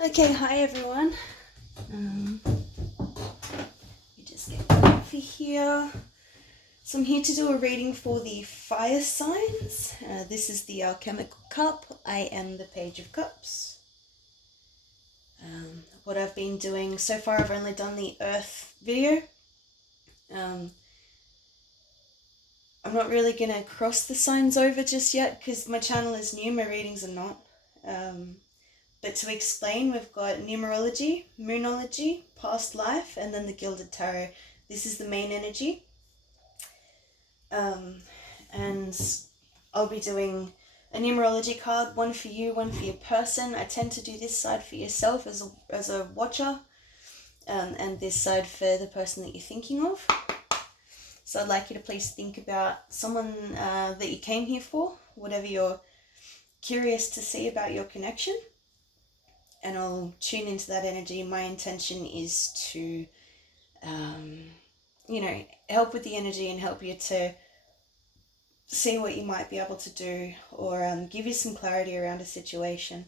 Okay, hi everyone. You just get coffee here. So I'm here to do a reading for the fire signs. This is the Alchemical Cup. I am the Page of Cups. What I've been doing so far, I've only done the Earth video. I'm not really going to cross the signs over just yet because my channel is new, my readings are not. But to explain, we've got numerology, moonology, past life, and then the Gilded Tarot. This is the main energy. And I'll be doing a numerology card, one for you, one for your person. I tend to do this side for yourself as a watcher, and this side for the person that you're thinking of. So I'd like you to please think about someone that you came here for, whatever you're curious to see about your connection. And I'll tune into that energy. My intention is to, help with the energy and help you to see what you might be able to do, or give you some clarity around a situation.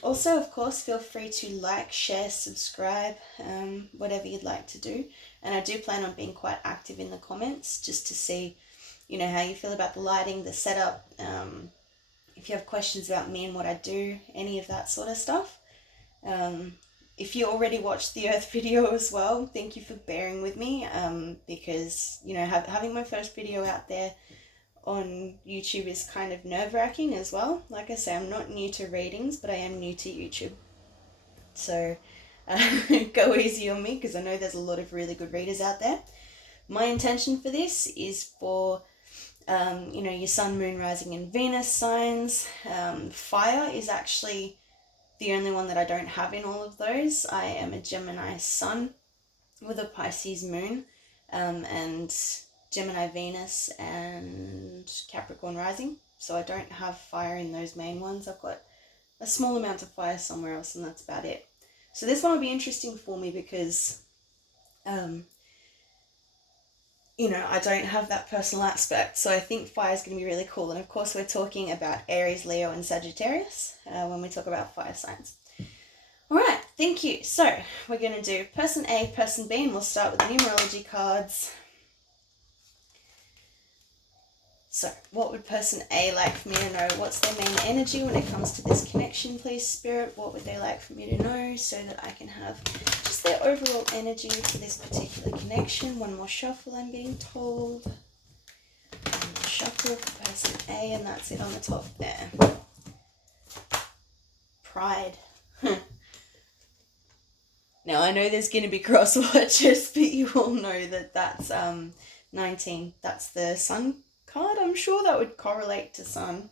Also, of course, feel free to like, share, subscribe, whatever you'd like to do. And I do plan on being quite active in the comments just to see, how you feel about the lighting, the setup, if you have questions about me and what I do, any of that sort of stuff. If you already watched the Earth video as well, thank you for bearing with me, because, having my first video out there on YouTube is kind of nerve-wracking as well. Like I say, I'm not new to readings, but I am new to YouTube. So go easy on me because I know there's a lot of really good readers out there. My intention for this is for your sun, moon, rising, and Venus signs. Fire is actually the only one that I don't have in all of those. I am a Gemini sun with a Pisces moon, and Gemini Venus and Capricorn rising. So I don't have fire in those main ones. I've got a small amount of fire somewhere else, and that's about it. So this one will be interesting for me because I don't have that personal aspect, so I think fire is going to be really cool. And of course, we're talking about Aries, Leo, and Sagittarius when we talk about fire signs. All right, thank you. So we're going to do person A, person B, and we'll start with the numerology cards. So what would person A like for me to know? What's their main energy when it comes to this connection, please, Spirit? What would they like for me to know so that I can have just their overall energy for this particular connection? One more shuffle, I'm being told. One more shuffle for person A, and that's it on the top there. Pride. Now, I know there's going to be cross watchers, but you all know that that's 19. That's the sun card. I'm sure that would correlate to sun.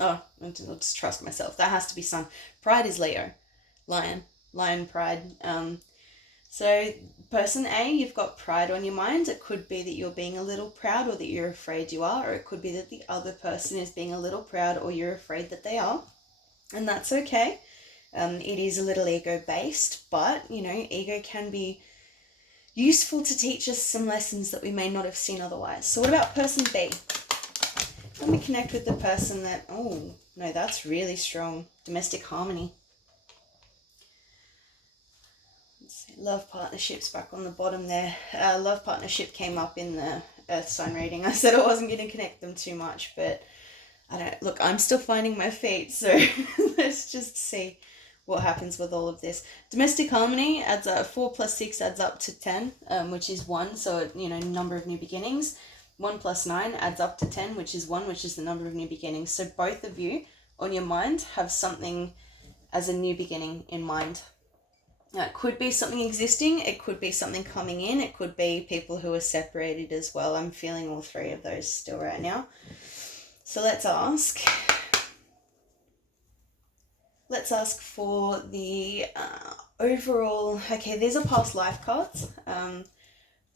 Oh, I'll just trust myself. That has to be sun. Pride is Leo. Lion pride. So person A, you've got pride on your mind. It could be that you're being a little proud or that you're afraid you are, or it could be that the other person is being a little proud or you're afraid that they are. And that's okay. It is a little ego-based, but, ego can be useful to teach us some lessons that we may not have seen otherwise. So what about person B? Let me connect with the person that, oh, no, that's really strong. Domestic harmony. Let's see, love partnerships back on the bottom there. Love partnership came up in the Earth sign reading. I said I wasn't going to connect them too much, but I'm still finding my feet, so let's just see what happens with all of this. Domestic harmony adds up, 4 plus 6 adds up to 10, which is 1, so, number of new beginnings. 1 plus 9 adds up to 10, which is 1, which is the number of new beginnings. So both of you, on your mind, have something as a new beginning in mind. Now, it could be something existing, it could be something coming in, it could be people who are separated as well. I'm feeling all three of those still right now. So let's ask for the overall. Okay, these are past life cards.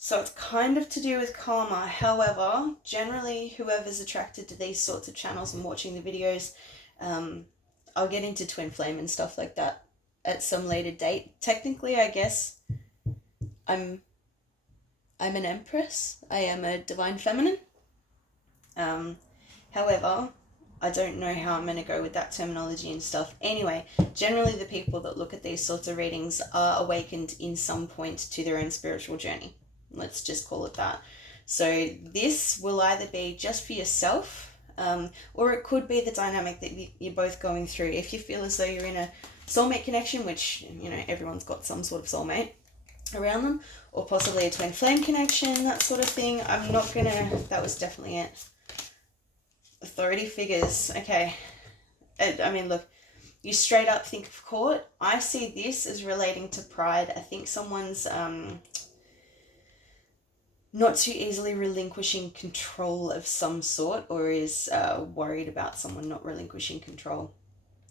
So it's kind of to do with karma. However, generally, whoever's attracted to these sorts of channels and watching the videos, I'll get into twin flame and stuff like that at some later date. Technically, I guess I'm an empress. I am a divine feminine. However, I don't know how I'm going to go with that terminology and stuff. Anyway, generally the people that look at these sorts of readings are awakened in some point to their own spiritual journey. Let's just call it that. So this will either be just for yourself, or it could be the dynamic that you're both going through. If you feel as though you're in a soulmate connection, which, you know, everyone's got some sort of soulmate around them, or possibly a twin flame connection, that sort of thing. I'm not gonna, that was definitely it. Authority figures, okay. I mean, look, you straight up think of court. I see this as relating to pride. I think someone's not too easily relinquishing control of some sort, or is worried about someone not relinquishing control.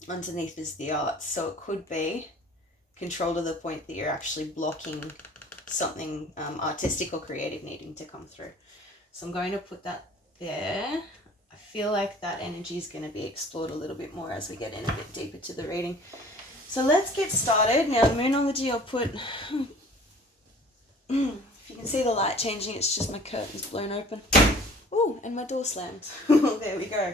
Underneath is the arts, so it could be control to the point that you're actually blocking something artistic or creative needing to come through. So I'm going to put that there. I feel like that energy is going to be explored a little bit more as we get in a bit deeper to the reading. So let's get started. Now, Moonology, I'll put... If you can see the light changing, it's just my curtains blown open. Oh, and my door slammed. There we go.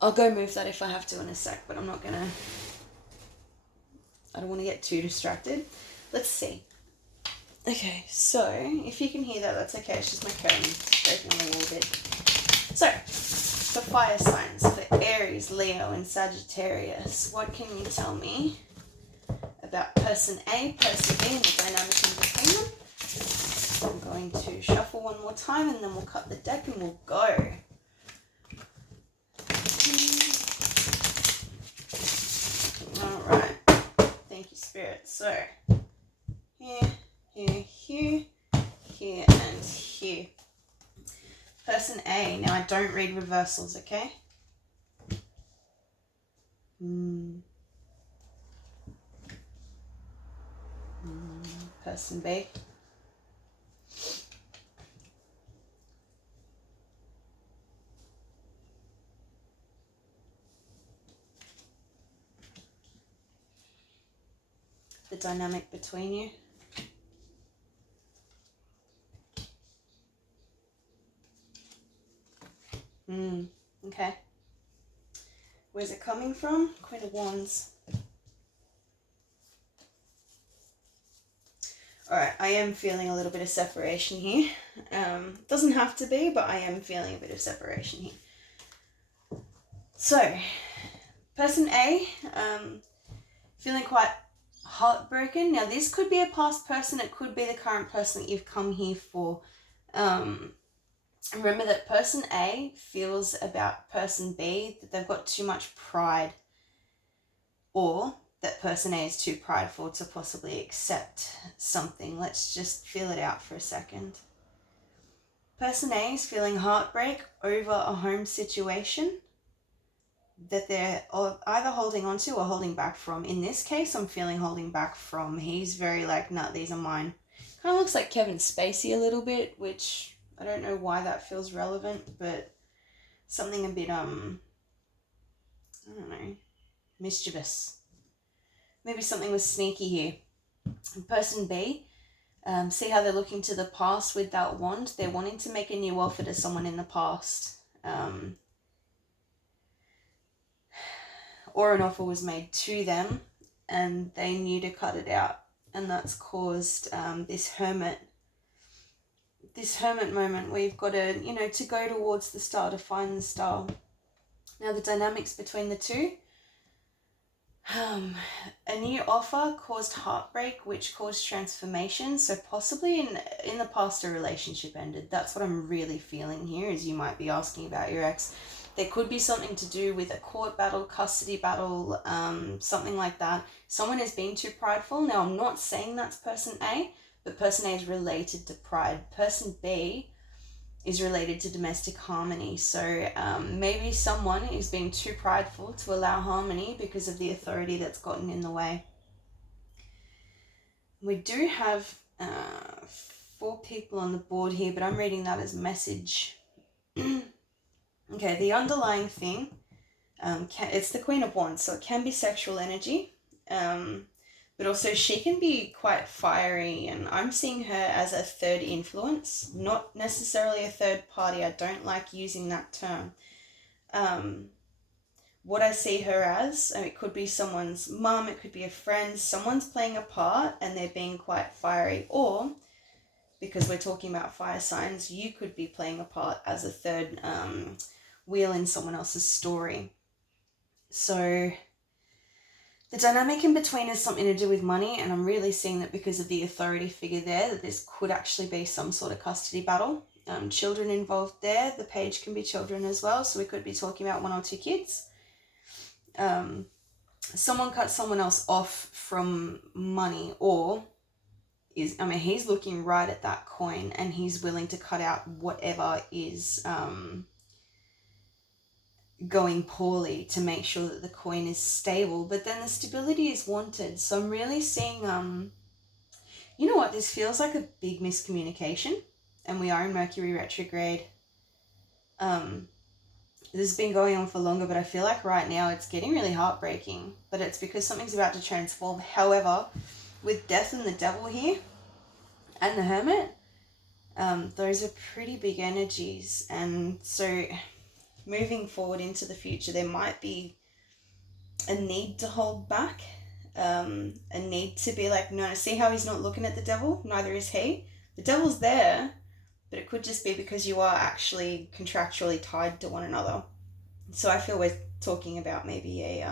I'll go move that if I have to in a sec, but I'm not going to... I don't want to get too distracted. Let's see. Okay, so if you can hear that, that's okay. It's just my curtain breaking on the wall a bit. So, for fire signs, for Aries, Leo, and Sagittarius, what can you tell me about person A, person B, and the dynamic in between them? I'm going to shuffle one more time, and then we'll cut the deck and we'll go. Alright. Thank you, Spirit. So, here, here, and here. Person A. Now, I don't read reversals, okay? Person B. The dynamic between you. Okay. Where's it coming from? Queen of Wands. Alright, I am feeling a little bit of separation here. Doesn't have to be, but I am feeling a bit of separation here. So, person A, feeling quite heartbroken. Now, this could be a past person. It could be the current person that you've come here for. Remember that person A feels about person B that they've got too much pride, or that person A is too prideful to possibly accept something. Let's just feel it out for a second. Person A is feeling heartbreak over a home situation that they're either holding on to or holding back from. In this case, I'm feeling holding back from. He's very like, nah, these are mine. Kind of looks like Kevin Spacey a little bit, which I don't know why that feels relevant, but something a bit, I don't know, mischievous. Maybe something was sneaky here. Person B, see how they're looking to the past with that wand? They're wanting to make a new offer to someone in the past. Or an offer was made to them and they knew to cut it out. And that's caused this hermit moment where you've got to, you know, to go towards the star, to find the star. Now the dynamics between the two. A new offer caused heartbreak, which caused transformation. So possibly in the past a relationship ended. That's what I'm really feeling here, as you might be asking about your ex. There could be something to do with a court battle, custody battle, something like that. Someone is being too prideful. Now, I'm not saying that's person A, but person A is related to pride. Person B is related to domestic harmony. So maybe someone is being too prideful to allow harmony because of the authority that's gotten in the way. We do have 4 people on the board here, but I'm reading that as message. Okay, the underlying thing, it's the Queen of Wands, so it can be sexual energy, but but also she can be quite fiery, and I'm seeing her as a third influence, not necessarily a third party. I don't like using that term. What I see her as, it could be someone's mum, it could be a friend, someone's playing a part and they're being quite fiery, or because we're talking about fire signs, you could be playing a part as a third wheel in someone else's story. So the dynamic in between has something to do with money, and I'm really seeing that because of the authority figure there, that this could actually be some sort of custody battle. Children involved there. The page can be children as well, so we could be talking about 1 or 2 kids. Someone cut someone else off from money, or he's looking right at that coin and he's willing to cut out whatever is going poorly to make sure that the coin is stable. But then the stability is wanted. So I'm really seeing, you know what, this feels like a big miscommunication, and we are in Mercury retrograde. This has been going on for longer, but I feel like right now it's getting really heartbreaking, but it's because something's about to transform. However, with Death and the Devil here and the Hermit, those are pretty big energies. And so moving forward into the future, there might be a need to hold back, a need to be like, no, see how he's not looking at the devil? Neither is he. The devil's there, but it could just be because you are actually contractually tied to one another. So I feel we're talking about maybe a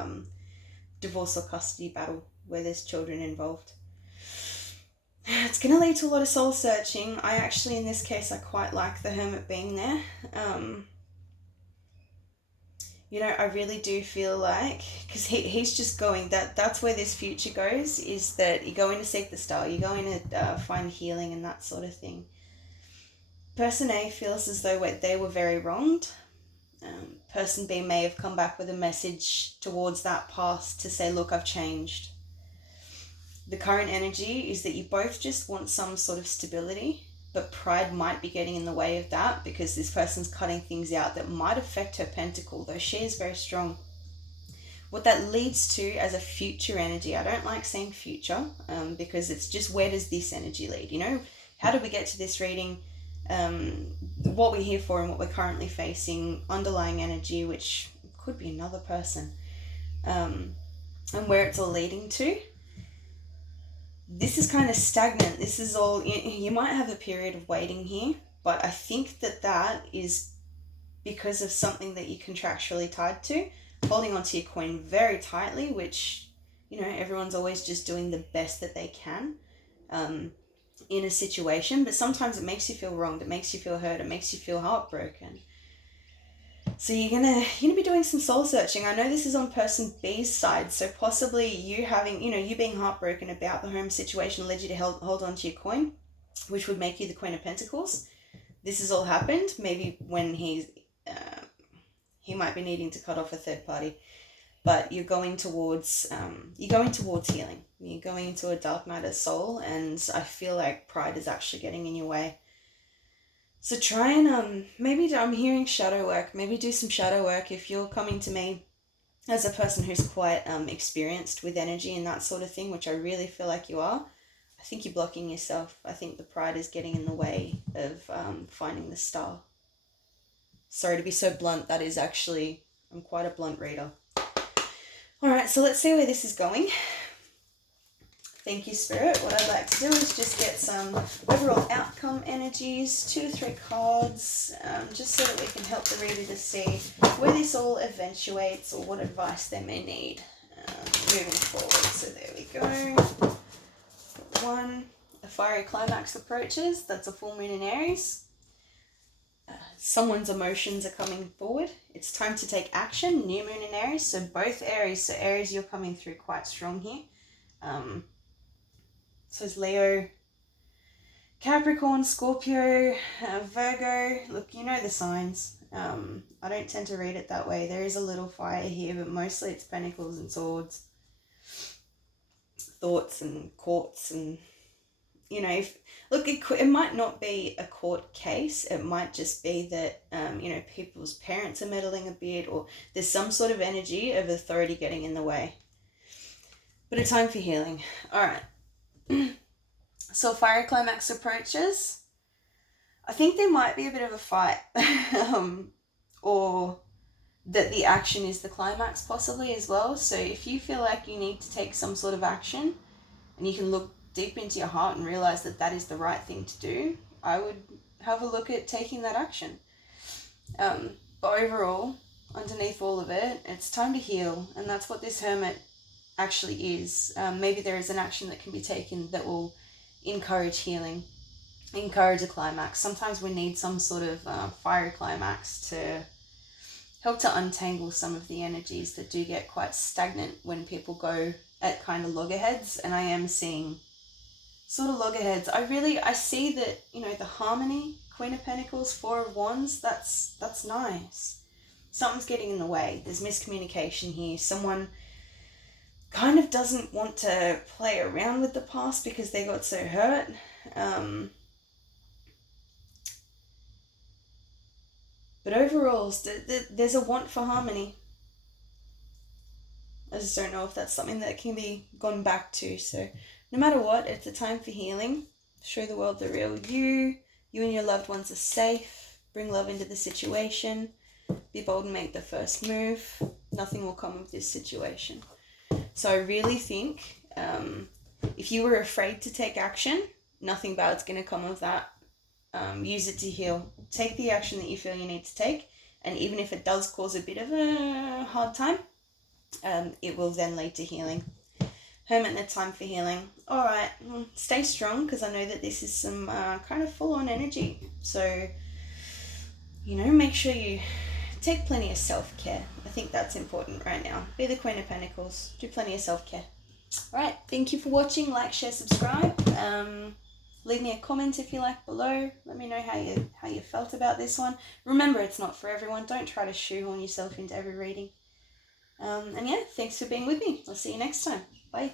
divorce or custody battle where there's children involved. It's going to lead to a lot of soul searching. I actually, in this case, I quite like the Hermit being there. I really do feel like, because he's just going, that's where this future goes, is that you're going to seek the star, you're going to find healing and that sort of thing. Person A feels as though they were very wronged. Person B may have come back with a message towards that past to say, look, I've changed. The current energy is that you both just want some sort of stability, but pride might be getting in the way of that because this person's cutting things out that might affect her pentacle, though she is very strong. What that leads to as a future energy, I don't like saying future because it's just, where does this energy lead? How did we get to this reading? What we're here for and what we're currently facing, underlying energy, which could be another person, and where it's all leading to. This is kind of stagnant. This is all, you might have a period of waiting here, but I think that is because of something that you're contractually tied to, holding onto your coin very tightly, which, everyone's always just doing the best that they can in a situation, but sometimes it makes you feel wronged, it makes you feel hurt, it makes you feel heartbroken. So you're gonna be doing some soul searching. I know this is on person B's side, so possibly you having, you being heartbroken about the home situation led you to hold on to your coin, which would make you the Queen of Pentacles. This has all happened maybe when he might be needing to cut off a third party, but you're going towards healing. You're going into a dark night of soul, and I feel like pride is actually getting in your way. So try and, maybe, I'm hearing shadow work, maybe do some shadow work if you're coming to me as a person who's quite experienced with energy and that sort of thing, which I really feel like you are. I think you're blocking yourself. I think the pride is getting in the way of finding the star. Sorry to be so blunt, that is actually, I'm quite a blunt reader. Alright, so let's see where this is going. Thank you, Spirit. What I'd like to do is just get some overall outcome energies, 2 to 3 cards, just so that we can help the reader to see where this all eventuates or what advice they may need moving forward. So there we go. 1, a fiery climax approaches. That's a full moon in Aries. Someone's emotions are coming forward. It's time to take action. New moon in Aries. So both Aries. So Aries, you're coming through quite strong here. So it's Leo, Capricorn, Scorpio, Virgo. Look, you know the signs. I don't tend to read it that way. There is a little fire here, but mostly it's pentacles and swords, thoughts and courts, and it might not be a court case. It might just be that people's parents are meddling a bit, or there's some sort of energy of authority getting in the way. but a time for healing. All right. So fiery climax approaches. I think there might be a bit of a fight, or that the action is the climax possibly as well. So if you feel like you need to take some sort of action and you can look deep into your heart and realize that that is the right thing to do, I would have a look at taking that action. But overall, underneath all of it, it's time to heal, and that's what this hermit actually is. Maybe there is an action that can be taken that will encourage healing, encourage a climax. Sometimes we need some sort of fiery climax to help to untangle some of the energies that do get quite stagnant when people go at kind of loggerheads. And I am seeing sort of loggerheads. I see that, you know, the harmony, Queen of Pentacles, Four of Wands, that's nice. Something's getting in the way. There's miscommunication here. Someone kind of doesn't want to play around with the past because they got so hurt. But overall, there's a want for harmony. I just don't know if that's something that can be gone back to. So no matter what, it's a time for healing. Show the world the real you. You and your loved ones are safe. Bring love into the situation. Be bold and make the first move. Nothing will come of this situation. So I really think if you were afraid to take action, nothing bad's going to come of that. Use it to heal. Take the action that you feel you need to take, and even if it does cause a bit of a hard time, it will then lead to healing. Hermit, the time for healing. All right, stay strong, because I know that this is some kind of full-on energy. So, you know, make sure you take plenty of self-care. I think that's important right now. Be the Queen of Pentacles. Do plenty of self-care. All right, thank you for watching. Like, share, subscribe. Leave me a comment if you like below. Let me know how you felt about this one. Remember, it's not for everyone. Don't try to shoehorn yourself into every reading. And yeah, thanks for being with me. I'll see you next time. Bye.